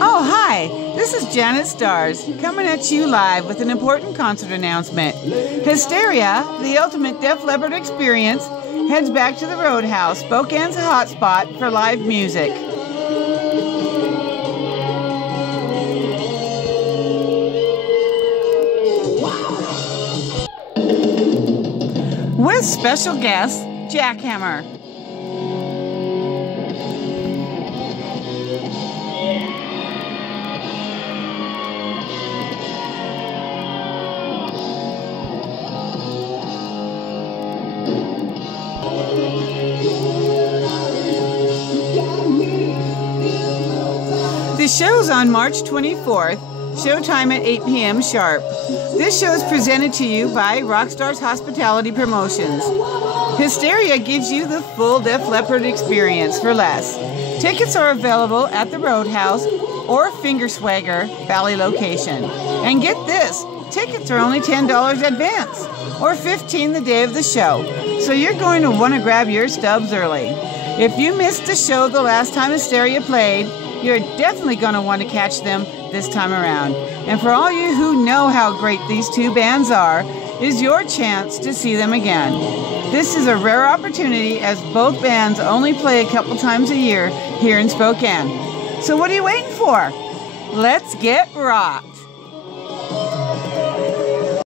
Oh, hi! This is Janet Starz, coming at you live with an important concert announcement. Hysteria, the ultimate Def Leppard experience, heads back to the Roadhouse, Spokane's hotspot for live music. With special guest, Jackhammer. The show's on March 24th, showtime at 8 p.m. sharp. This show is presented to you by Rockstar's Hospitality Promotions. Hysteria gives you the full Def Leppard experience for less. Tickets are available at the Roadhouse or Finger Swagger Valley location. And get this, tickets are only $10 advance or $15 the day of the show. So you're going to want to grab your stubs early. If you missed the show the last time Hysteria played, you're definitely going to want to catch them this time around. And for all you who know how great these two bands are, is your chance to see them again. This is a rare opportunity as both bands only play a couple times a year here in Spokane. So what are you waiting for? Let's get rocked!